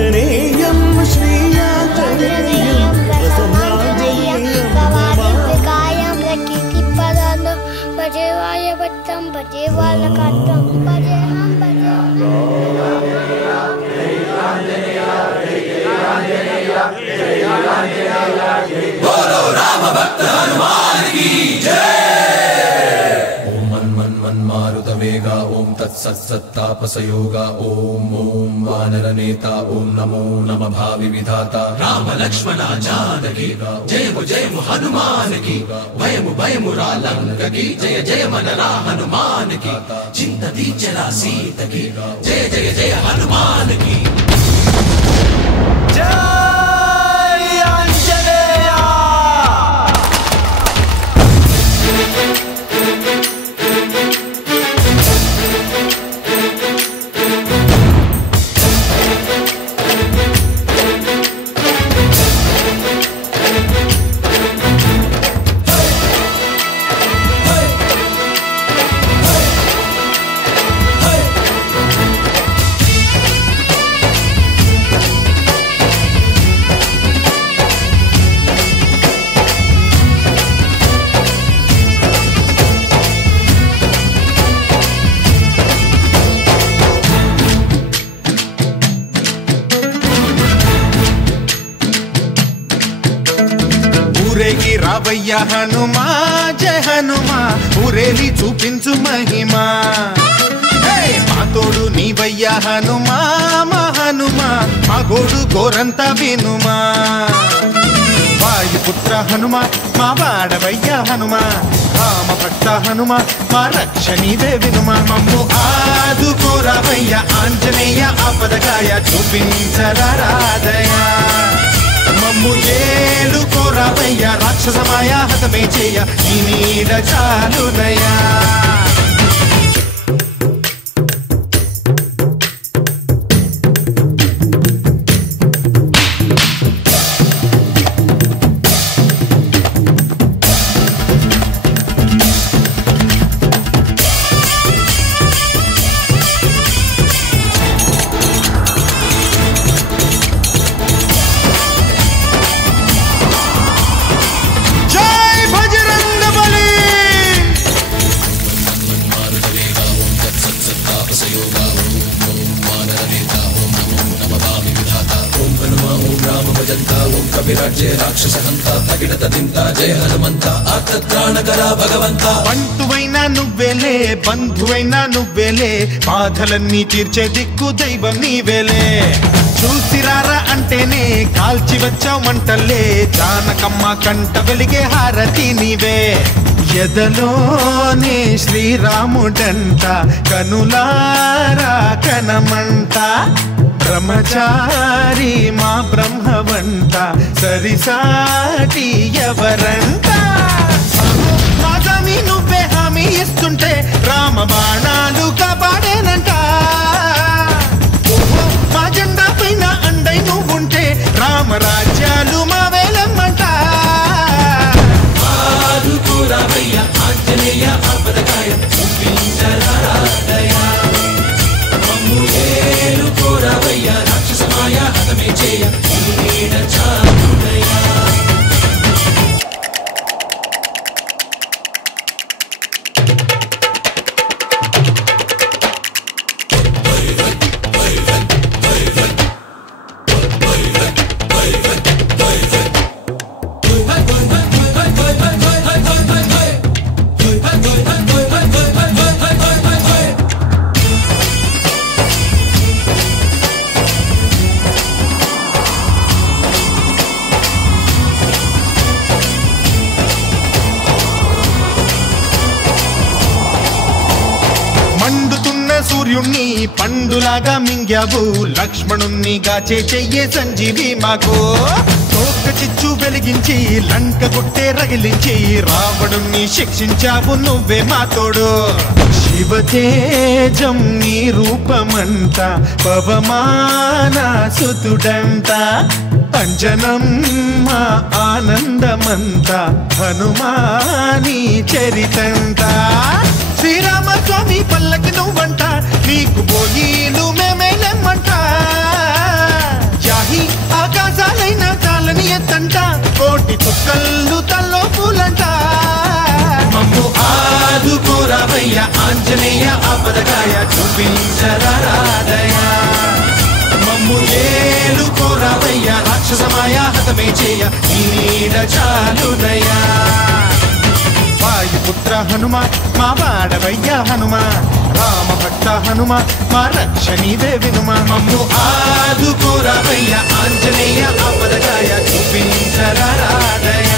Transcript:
ఆంజనేయం శ్రీయాంజనేయం ప్రసన్నాంజనేయం భవాదికాయం ప్రకీర్తిపదాను భజేవాయ భక్తం భజే వాళ్ళకత్వం భజేహం बोलो राम भक्त हनुमान की जय। ओम मन मन मन मारुत वेगा ओम तत्सत् सत्तापसयोगा ओम ओम वानर नेता ओम नमो नम भावि विधाता राम लक्ष्मण जानकी जय हनुमान की भयमु भयमु रालंक की जय जय मनरा हनुमान की चिंता दीचरा सीत की जय जय जय हनुमान की जय। రావయ్య హనుమా జయ హనుమా ఊరేలి చూపించు మహిమా మా తోడు నీవయ్య హనుమా మా హనుమా మా గోడు గోరంత వినుమా వాయుపుత్ర హనుమా మా వాడవయ్య హనుమా రామ భక్త హనుమా మా రక్షణీదే వినుమా మమ్ము ఆదుకోరావయ్య ఆంజనేయ ఆపదగాయ చూపించరాదయా మమ్ము ఏలుకోరావయ్య రాక్షసమాయ హతమే చేయ నీ నీడ చాలునయా जय हनुमंत आत्त्राणकरा भगवंत బంటువైనా నువ్వేలే బంధువైనా నువ్వేలే బాధలన్నీ తీర్చే దిక్కు దైవం నీవేలే చూసిరారా అంటేనే కాల్చి వచ్చావు మంటలే జానకమ్మ కంట వెలిగే హారతి నీవే ఎదలోనే శ్రీరాముడంట కనులారా కనమంట బ్రహ్మచారి మా బ్రహ్మవంట సరిసాటి ఎవరంట మా స్వామి నువ్వే హామీ ఇస్తుంటే రామ బాణాలు కాపాడేనంట మా జెండా పైన అండై నువ్వుంటే రామరాజ్యాలు మా వేలమ్మంట ఆంజనేయ ఆపదకాయ చూపించరాదయా మమ్ము ఏలుకోరావయ్య రాక్షసమాయ హతమే చేయ నీడ చాలునయా సూర్యుణ్ణి పండులాగా మింగావు లక్ష్మణుణ్ణి గాచే చెయ్యే సంజీవి మాకు తోక చిచ్చు వెలిగించి లంక గుట్టే రగిలించి రావణుణ్ణి శిక్షించావు నువ్వే మా తోడు శివతేజం నీ రూపమంట పవమాన సుతుడంట అంజనం మా ఆనందమంత హనుమాని చరితంట శ్రీరామ స్వామి పల్లకి నువ్వంట నీకు పోయిలు మేమేలమ్మంట కల్లు తల్లో పూలంట మమ్ము ఆదుకోరావయ్య ఆంజనేయ ఆపదకాయ చూపించరాదయ మమ్ము ఏలుకోరావయ్య రాక్షసమాయ హతమే చేయ ఈ నీడ చాలుదయా వాయుపుత్ర హనుమ మా వాడవయ్య హనుమ రామభక్త హనుమ మా రక్షణీవే వినుమ మమ్ము ఆదుకోరావయ్య ఆంజనేయ ఆపదకాయ చూపించరాదయ